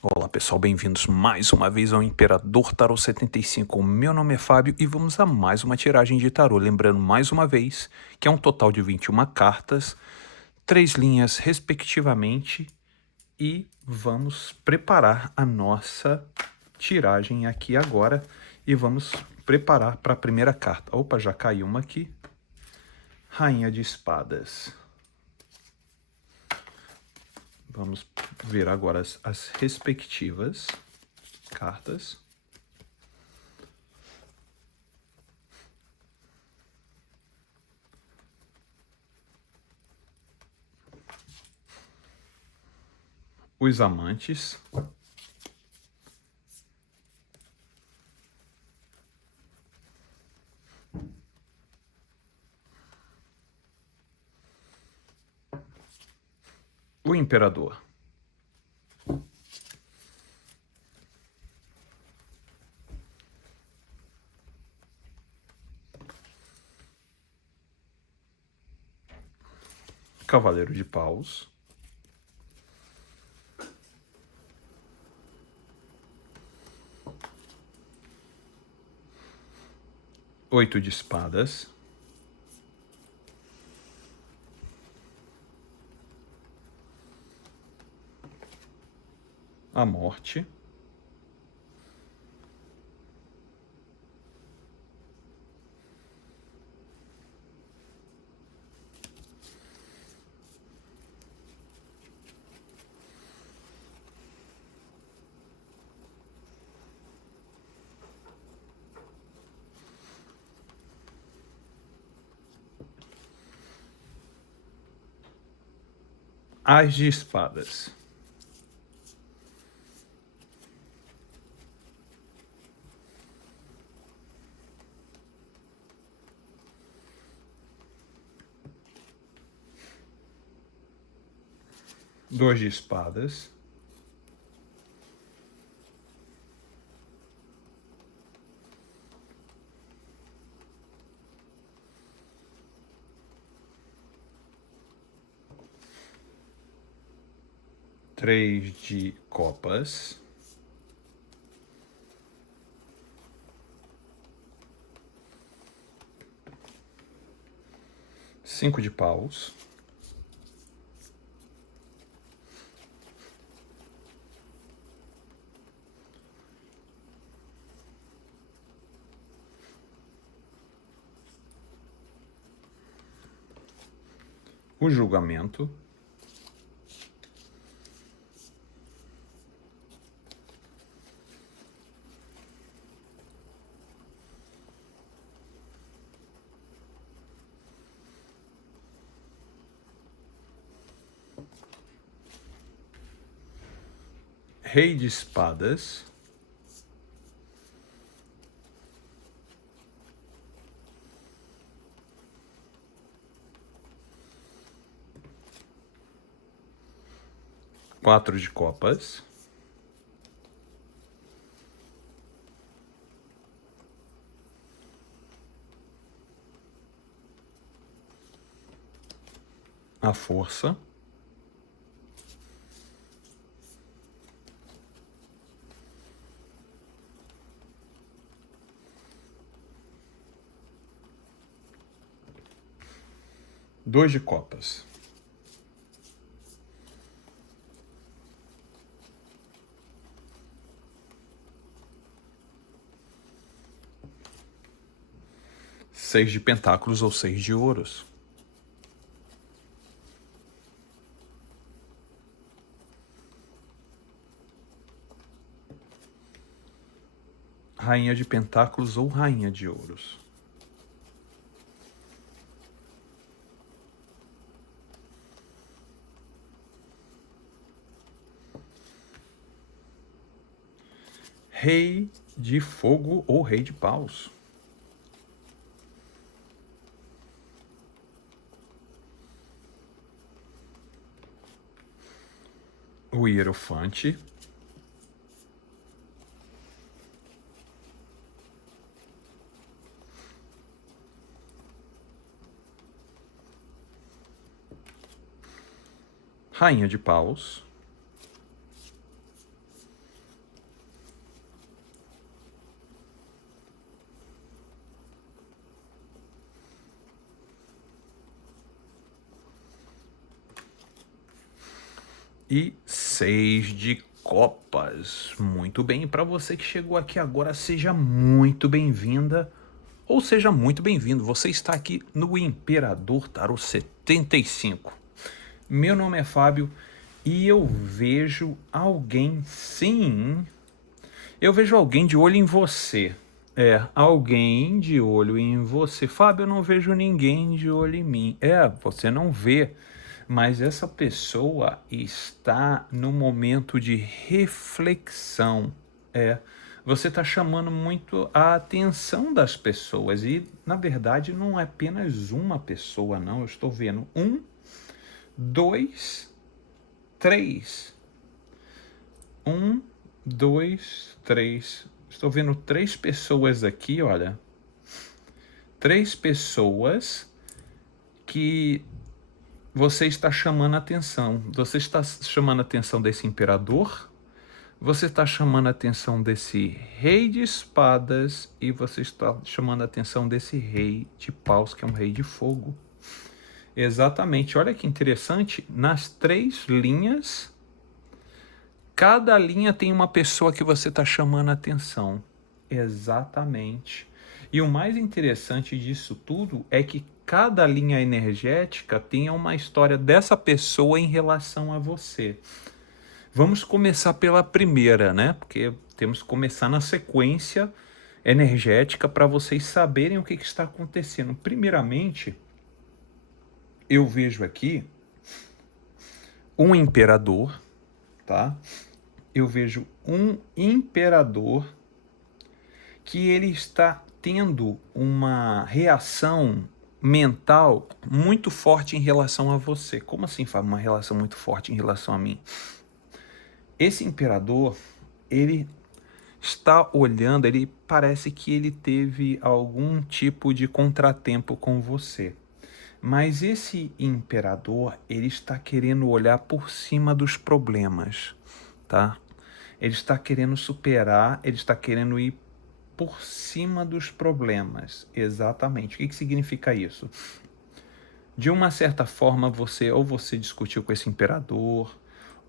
Olá pessoal, bem-vindos mais uma vez ao Imperador Tarot 75. Meu nome é Fábio e vamos a mais uma tiragem de tarô. Lembrando mais uma vez que é um total de 21 cartas, 3 linhas respectivamente, e vamos preparar a nossa tiragem aqui agora e vamos preparar para a primeira carta. Opa, já caiu uma aqui. Rainha de Espadas. Vamos ver agora as respectivas cartas. Os amantes. O imperador. Cavaleiro de Paus. Oito de espadas. A morte. As de espadas. Dois de espadas. Três de copas. Cinco de paus. O julgamento. Rei de espadas. Quatro de copas. A força. Dois de copas. Seis de pentáculos ou seis de ouros. Rainha de pentáculos ou rainha de ouros. Rei de fogo ou rei de paus. O hierofante. Rainha de paus. E 6 de copas. Muito bem, para você que chegou aqui agora, seja muito bem-vinda ou seja muito bem-vindo. Você está aqui no Imperador Tarot 75. Meu nome é Fábio e eu vejo alguém, sim, eu vejo alguém de olho em você. Alguém de olho em você. Fábio, eu não vejo ninguém de olho em mim. Você não vê, mas essa pessoa está no momento de reflexão. Você está chamando muito a atenção das pessoas e, na verdade, não é apenas uma pessoa, não. Eu estou vendo 1, 2, 3. 1, 2, 3. Estou vendo 3 pessoas aqui, olha. 3 pessoas que você está chamando a atenção. Você está chamando a atenção desse imperador, você está chamando a atenção desse rei de espadas e você está chamando a atenção desse rei de paus, que é um rei de fogo. Exatamente. Olha que interessante. Nas 3 linhas, cada linha tem uma pessoa que você está chamando a atenção. Exatamente. E o mais interessante disso tudo é que cada linha energética tem uma história dessa pessoa em relação a você. Vamos começar pela primeira, né? Porque temos que começar na sequência energética para vocês saberem o que está acontecendo. Primeiramente, eu vejo aqui um imperador, tá? Eu vejo um imperador que ele está tendo uma reação mental muito forte em relação a você. Como assim, Fábio? Uma relação muito forte em relação a mim? Esse imperador, ele está olhando, ele parece que ele teve algum tipo de contratempo com você. Mas esse imperador, ele está querendo olhar por cima dos problemas, tá? Ele está querendo superar, ele está querendo ir por cima dos problemas. Exatamente. O que significa isso? De uma certa forma, você discutiu com esse imperador,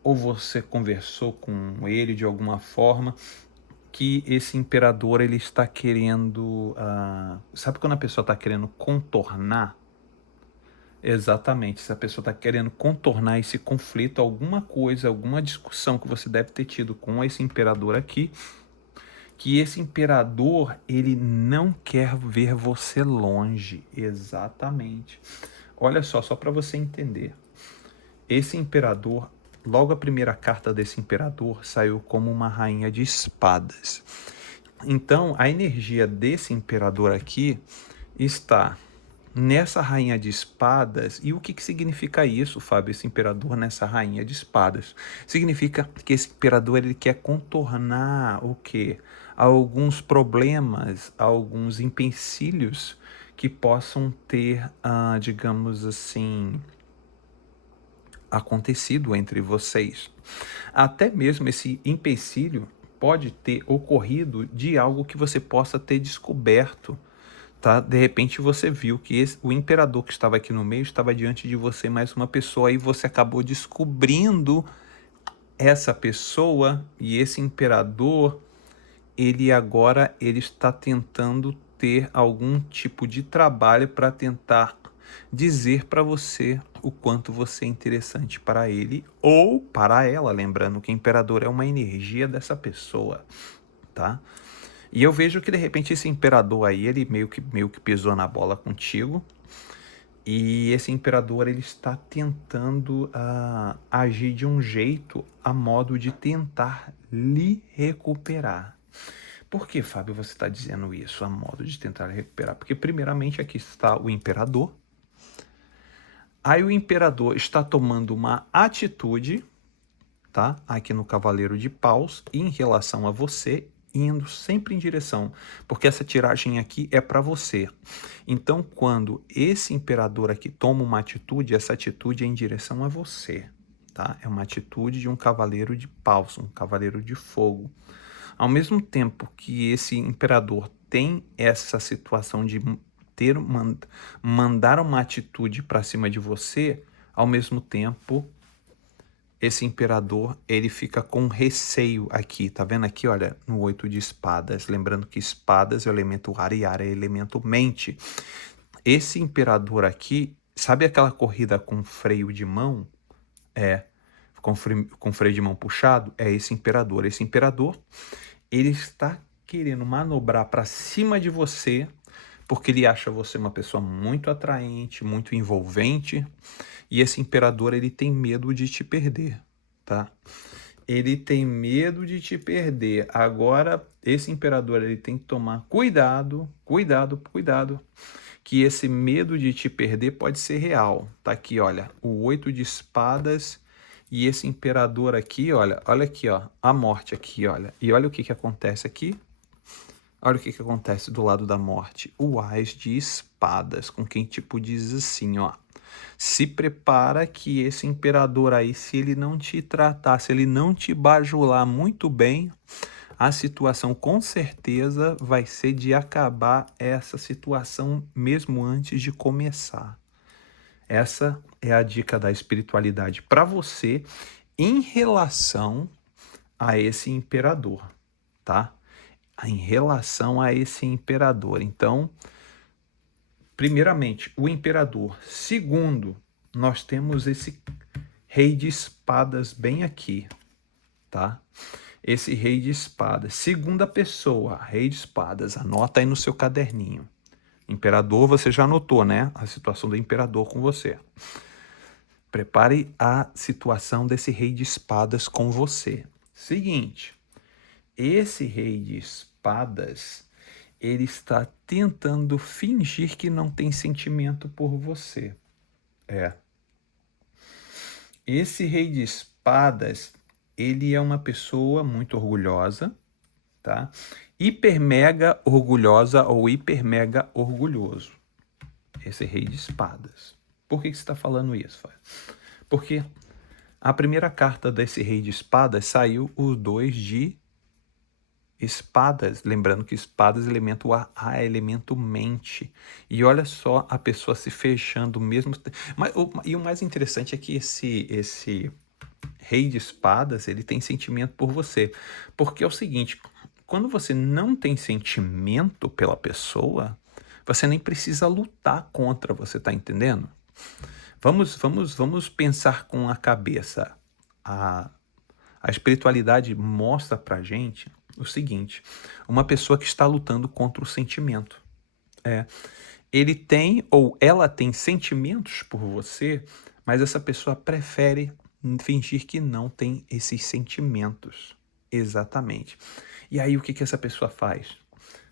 ou você conversou com ele de alguma forma, que esse imperador ele está querendo... sabe quando a pessoa está querendo contornar? Exatamente, se a pessoa está querendo contornar esse conflito, alguma coisa, alguma discussão que você deve ter tido com esse imperador aqui, que esse imperador, ele não quer ver você longe. Exatamente. Olha só para você entender. Esse imperador, logo a primeira carta desse imperador saiu como uma rainha de espadas. Então, a energia desse imperador aqui está nessa rainha de espadas. E o que significa isso, Fábio, esse imperador nessa rainha de espadas? Significa que esse imperador ele quer contornar o quê? Alguns problemas, alguns empecilhos que possam ter, digamos assim, acontecido entre vocês. Até mesmo esse empecilho pode ter ocorrido de algo que você possa ter descoberto. Tá? De repente você viu que o imperador que estava aqui no meio estava diante de você mais uma pessoa e você acabou descobrindo essa pessoa e esse imperador, ele agora está tentando ter algum tipo de trabalho para tentar dizer para você o quanto você é interessante para ele ou para ela, lembrando que o imperador é uma energia dessa pessoa, tá? E eu vejo que de repente esse imperador aí, ele meio que pisou na bola contigo. E esse imperador, ele está tentando agir de um jeito a modo de tentar lhe recuperar. Por que, Fábio, você está dizendo isso, a modo de tentar recuperar? Porque primeiramente aqui está o imperador. Aí o imperador está tomando uma atitude, tá? Aqui no Cavaleiro de Paus, em relação a você, indo sempre em direção, porque essa tiragem aqui é para você. Então, quando esse imperador aqui toma uma atitude, essa atitude é em direção a você, tá? É uma atitude de um cavaleiro de paus, um cavaleiro de fogo. Ao mesmo tempo que esse imperador tem essa situação de mandar uma atitude para cima de você, ao mesmo tempo esse imperador, ele fica com receio aqui, tá vendo aqui, olha, no 8 de espadas, lembrando que espadas é o elemento ar e ar é o elemento mente. Esse imperador aqui, sabe aquela corrida com freio de mão? Com freio de mão puxado? É esse imperador. Esse imperador, ele está querendo manobrar para cima de você, porque ele acha você uma pessoa muito atraente, muito envolvente, e esse imperador, ele tem medo de te perder, tá? Ele tem medo de te perder. Agora, esse imperador, ele tem que tomar cuidado, cuidado, que esse medo de te perder pode ser real. Tá aqui, olha, o 8 de espadas e esse imperador aqui, olha aqui, ó, a morte aqui, olha. E olha o que acontece aqui. Olha o que acontece do lado da morte. O Ás de espadas, com quem tipo diz assim, ó. Se prepara que esse imperador aí, se ele não te tratar, se ele não te bajular muito bem, a situação com certeza vai ser de acabar essa situação mesmo antes de começar. Essa é a dica da espiritualidade para você em relação a esse imperador, tá? Em relação a esse imperador. Então, primeiramente, o imperador. Segundo, nós temos esse rei de espadas bem aqui, tá? Esse rei de espadas. Segunda pessoa, rei de espadas. Anota aí no seu caderninho. Imperador, você já anotou, né? A situação do imperador com você. Prepare a situação desse rei de espadas com você. Seguinte, esse rei de espadas, ele está tentando fingir que não tem sentimento por você. Esse rei de espadas, ele é uma pessoa muito orgulhosa, tá? Hiper mega orgulhosa ou hiper mega orgulhoso. Esse rei de espadas. Por que você está falando isso, Fábio? Porque a primeira carta desse rei de espadas saiu os 2 de espadas. Lembrando que espadas é elemento ar, é elemento mente. E olha só a pessoa se fechando mesmo. E o mais interessante é que esse rei de espadas, ele tem sentimento por você. Porque é o seguinte, quando você não tem sentimento pela pessoa, você nem precisa lutar contra, você tá entendendo? Vamos pensar com a cabeça. A espiritualidade mostra pra gente o seguinte, uma pessoa que está lutando contra o sentimento. Ele tem ou ela tem sentimentos por você, mas essa pessoa prefere fingir que não tem esses sentimentos. Exatamente. E aí o que essa pessoa faz?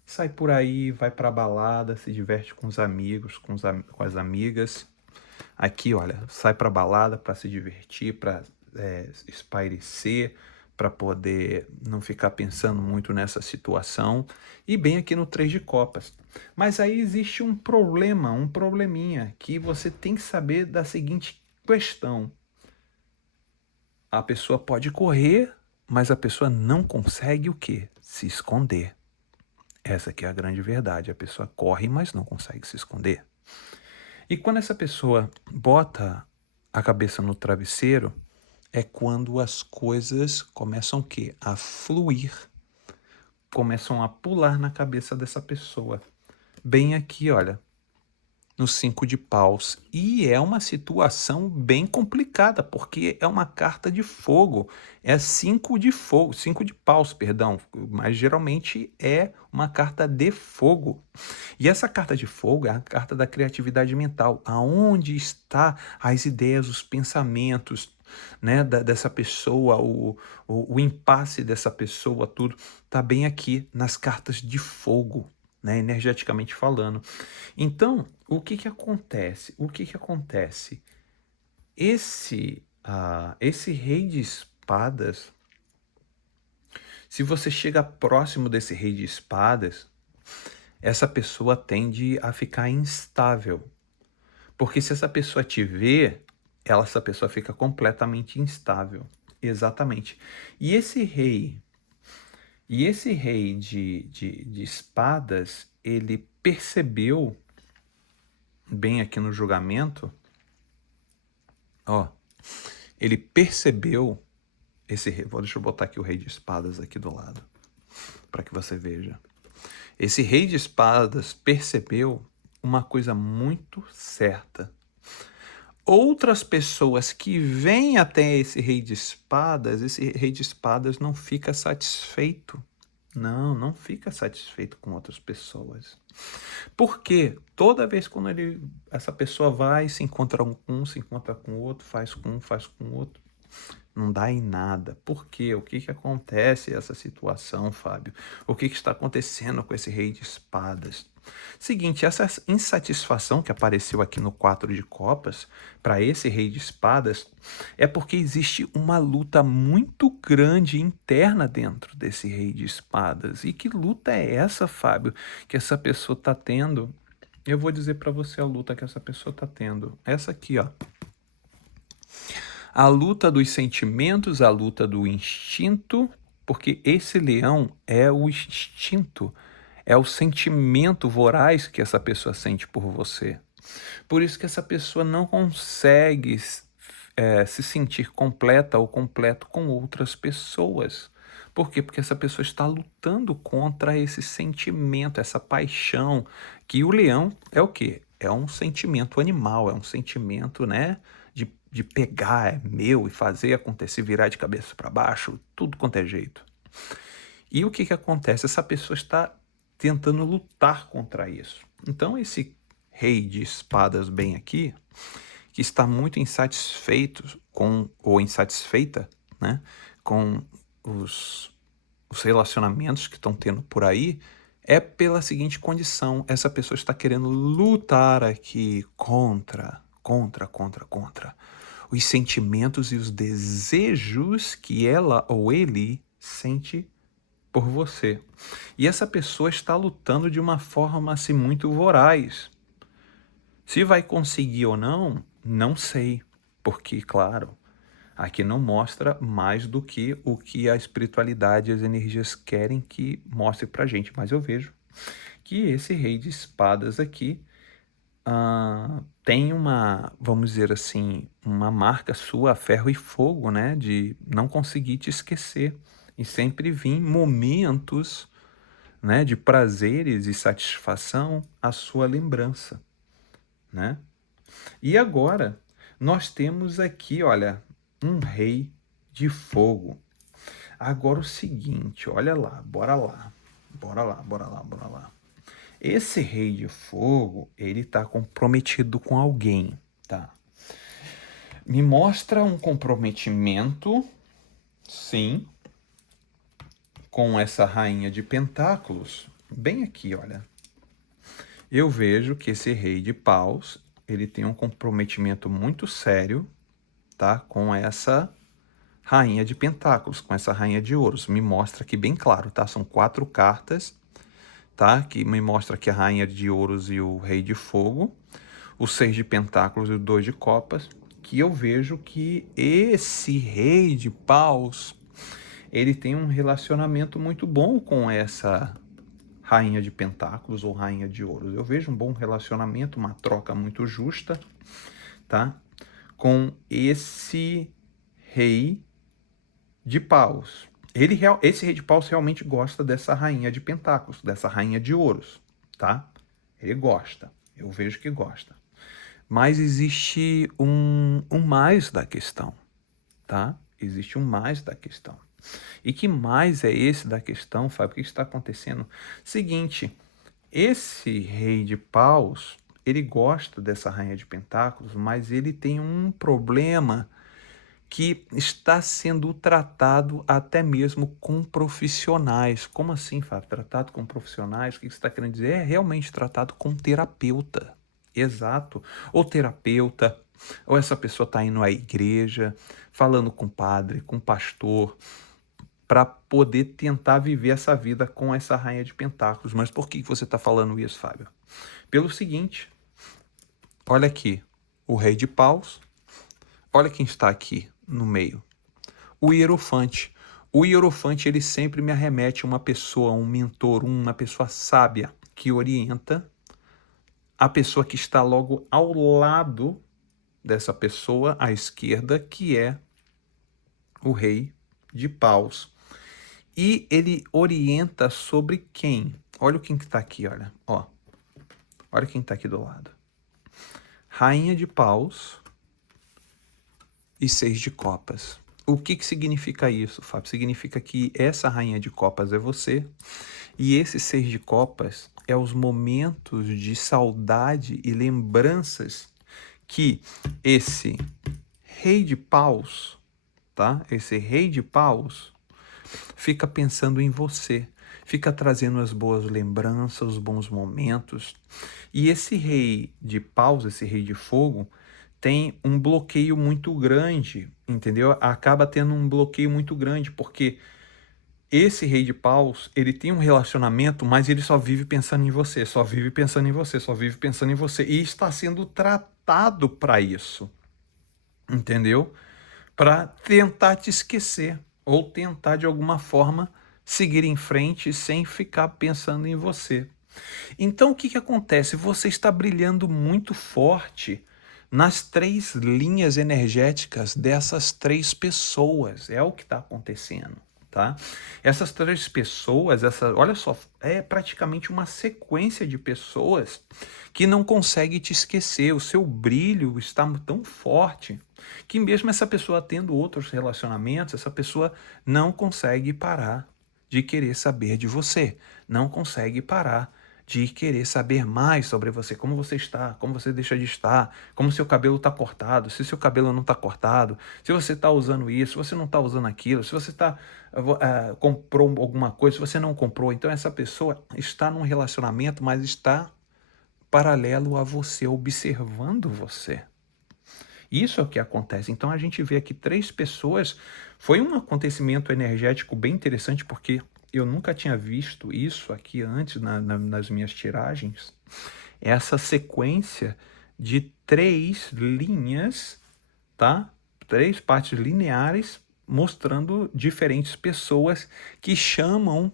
Sai por aí, vai pra balada, se diverte com os amigos, com as amigas. Aqui, olha, sai pra balada para se divertir, para espairecer, para poder não ficar pensando muito nessa situação. E bem aqui no 3 de copas. Mas aí existe um problema, um probleminha, que você tem que saber da seguinte questão. A pessoa pode correr, mas a pessoa não consegue o quê? Se esconder. Essa aqui é a grande verdade. A pessoa corre, mas não consegue se esconder. E quando essa pessoa bota a cabeça no travesseiro, é quando as coisas começam o quê? A fluir. Começam a pular na cabeça dessa pessoa. Bem aqui, olha, no 5 de paus. E é uma situação bem complicada, porque é uma carta de fogo. É 5 de fogo, 5 de paus, perdão. Mas geralmente é uma carta de fogo. E essa carta de fogo é a carta da criatividade mental. Aonde está as ideias, os pensamentos, né, dessa pessoa, o impasse dessa pessoa, tudo. Está bem aqui nas cartas de fogo, né, energeticamente falando. Então, o que acontece? Esse rei de espadas, se você chega próximo desse rei de espadas, essa pessoa tende a ficar instável. Porque se essa pessoa te vê, essa pessoa fica completamente instável. Exatamente. E esse rei de espadas, ele percebeu bem aqui no julgamento, ó, Ele percebeu esse rei. Deixa eu botar aqui o rei de espadas aqui do lado, para que você veja. Esse rei de espadas percebeu uma coisa muito certa. Outras pessoas que vêm até esse rei de espadas não fica satisfeito. Não fica satisfeito com outras pessoas. Porque toda vez quando essa pessoa vai, se encontra com um, se encontra com outro, faz com um, faz com outro, não dá em nada. Por quê? O que acontece essa situação, Fábio? O que está acontecendo com esse rei de espadas? Seguinte, essa insatisfação que apareceu aqui no 4 de copas, para esse rei de espadas, é porque existe uma luta muito grande interna dentro desse rei de espadas. E que luta é essa, Fábio, que essa pessoa está tendo? Eu vou dizer para você a luta que essa pessoa está tendo. Essa aqui, ó. A luta dos sentimentos, a luta do instinto, porque esse leão é o instinto, é o sentimento voraz que essa pessoa sente por você. Por isso que essa pessoa não consegue se sentir completa ou completo com outras pessoas. Por quê? Porque essa pessoa está lutando contra esse sentimento, essa paixão, que o leão é o quê? É um sentimento animal, é um sentimento, né, de pegar, é meu, e fazer acontecer, virar de cabeça para baixo, tudo quanto é jeito. E o que acontece? Essa pessoa está tentando lutar contra isso. Então esse rei de espadas bem aqui, que está muito insatisfeito com, ou insatisfeita, né, com os relacionamentos que estão tendo por aí, é pela seguinte condição: essa pessoa está querendo lutar aqui contra os sentimentos e os desejos que ela ou ele sente por você. E essa pessoa está lutando de uma forma assim muito voraz. Se vai conseguir ou não, não sei, porque, claro, aqui não mostra mais do que o que a espiritualidade e as energias querem que mostre pra gente, mas eu vejo que esse rei de espadas aqui tem uma, vamos dizer assim, uma marca sua a ferro e fogo, né, de não conseguir te esquecer e sempre vir momentos, né, de prazeres e satisfação à sua lembrança, né? E agora nós temos aqui, olha, um rei de fogo. Agora o seguinte, olha lá, bora lá. Esse rei de fogo, ele tá comprometido com alguém, tá? Me mostra um comprometimento, sim, com essa rainha de pentáculos, bem aqui, olha. Eu vejo que esse rei de paus, ele tem um comprometimento muito sério, tá? Com essa rainha de pentáculos, com essa rainha de ouros. Me mostra aqui bem claro, tá? São 4 cartas, tá? Que me mostra aqui a rainha de ouros e o rei de fogo, o 6 de pentáculos e o 2 de copas, que eu vejo que esse rei de paus, ele tem um relacionamento muito bom com essa rainha de pentáculos ou rainha de ouros. Eu vejo um bom relacionamento, uma troca muito justa, tá? Com esse rei de paus. Esse rei de paus realmente gosta dessa rainha de pentáculos, dessa rainha de ouros, tá? Ele gosta, eu vejo que gosta. Mas existe um mais da questão, tá? Existe um mais da questão. E que mais é esse da questão, Fábio? O que está acontecendo? Seguinte, esse rei de paus, ele gosta dessa rainha de pentáculos, mas ele tem um problema que está sendo tratado até mesmo com profissionais. Como assim, Fábio? Tratado com profissionais? O que você está querendo dizer? É realmente tratado com terapeuta. Exato. Ou terapeuta, ou essa pessoa está indo à igreja, falando com padre, com pastor, para poder tentar viver essa vida com essa rainha de pentáculos. Mas por que você está falando isso, Fábio? Pelo seguinte, olha aqui, o rei de paus, olha quem está aqui no meio, o hierofante. O hierofante, ele sempre me arremete a uma pessoa, um mentor, uma pessoa sábia que orienta a pessoa que está logo ao lado dessa pessoa, à esquerda, que é o rei de paus. E ele orienta sobre quem? Olha quem que está aqui, olha. Ó. Olha quem está aqui do lado. Rainha de paus e 6 de copas. O que significa isso, Fábio? Significa que essa rainha de copas é você e esse 6 de copas é os momentos de saudade e lembranças que esse rei de paus, tá? Esse rei de paus fica pensando em você, fica trazendo as boas lembranças, os bons momentos. E esse rei de paus, esse rei de fogo, tem um bloqueio muito grande, entendeu? Acaba tendo um bloqueio muito grande, porque esse rei de paus, ele tem um relacionamento, mas ele só vive pensando em você, só vive pensando em você, só vive pensando em você. E está sendo tratado para isso, entendeu? Para tentar te esquecer, ou tentar de alguma forma seguir em frente sem ficar pensando em você. Então o que acontece? Você está brilhando muito forte nas 3 linhas energéticas dessas 3 pessoas. É o que está acontecendo, tá? Essas 3 pessoas, olha só, é praticamente uma sequência de pessoas que não consegue te esquecer. O seu brilho está tão forte que mesmo essa pessoa tendo outros relacionamentos, essa pessoa não consegue parar de querer saber de você, não consegue parar de querer saber mais sobre você, como você está, como você deixa de estar, como seu cabelo está cortado, se seu cabelo não está cortado, se você está usando isso, se você não está usando aquilo, se você comprou alguma coisa, se você não comprou. Então essa pessoa está num relacionamento, mas está paralelo a você, observando você. Isso é o que acontece. Então a gente vê aqui 3 pessoas. Foi um acontecimento energético bem interessante, porque eu nunca tinha visto isso aqui antes nas minhas tiragens. Essa sequência de 3 linhas, tá? 3 partes lineares mostrando diferentes pessoas que chamam,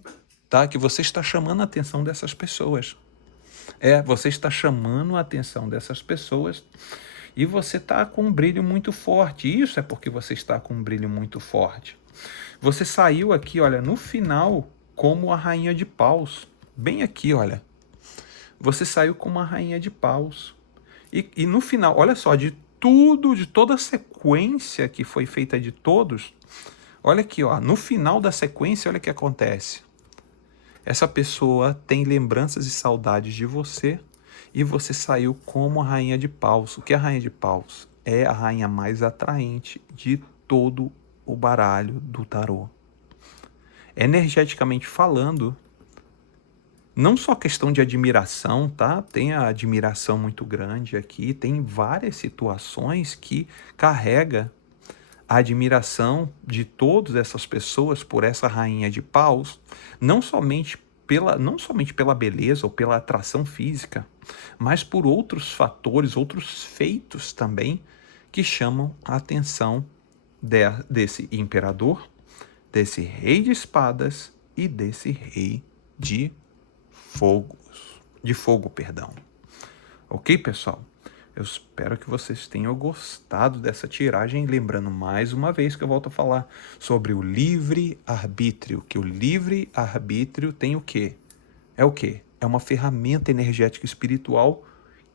tá? Que você está chamando a atenção dessas pessoas. Você está chamando a atenção dessas pessoas e você está com um brilho muito forte. Isso é porque você está com um brilho muito forte. Você saiu aqui, olha, no final, como a rainha de paus. Bem aqui, olha. Você saiu como a rainha de paus. E no final, olha só, de toda a sequência que foi feita de todos, olha aqui, ó, no final da sequência, olha o que acontece. Essa pessoa tem lembranças e saudades de você e você saiu como a rainha de paus. O que é a rainha de paus? É a rainha mais atraente de todo o baralho do tarô. Energeticamente falando, não só questão de admiração, tá? Tem a admiração muito grande aqui, tem várias situações que carrega a admiração de todas essas pessoas por essa rainha de paus, não somente pela beleza ou pela atração física, mas por outros fatores, outros feitos também que chamam a atenção desse imperador, desse rei de espadas e desse rei de fogo, perdão. Ok, pessoal? Eu espero que vocês tenham gostado dessa tiragem, lembrando mais uma vez que eu volto a falar sobre o livre-arbítrio, que o livre-arbítrio tem o quê? É o quê? É uma ferramenta energética espiritual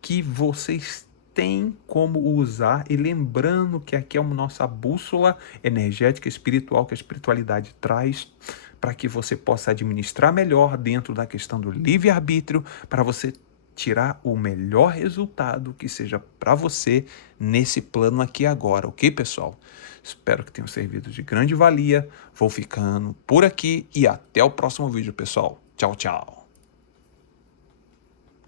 que vocês têm como usar, e lembrando que aqui é a nossa bússola energética espiritual que a espiritualidade traz para que você possa administrar melhor dentro da questão do livre-arbítrio, para você tirar o melhor resultado que seja para você nesse plano aqui agora, ok, pessoal? Espero que tenham servido de grande valia. Vou ficando por aqui e até o próximo vídeo, pessoal. Tchau, tchau.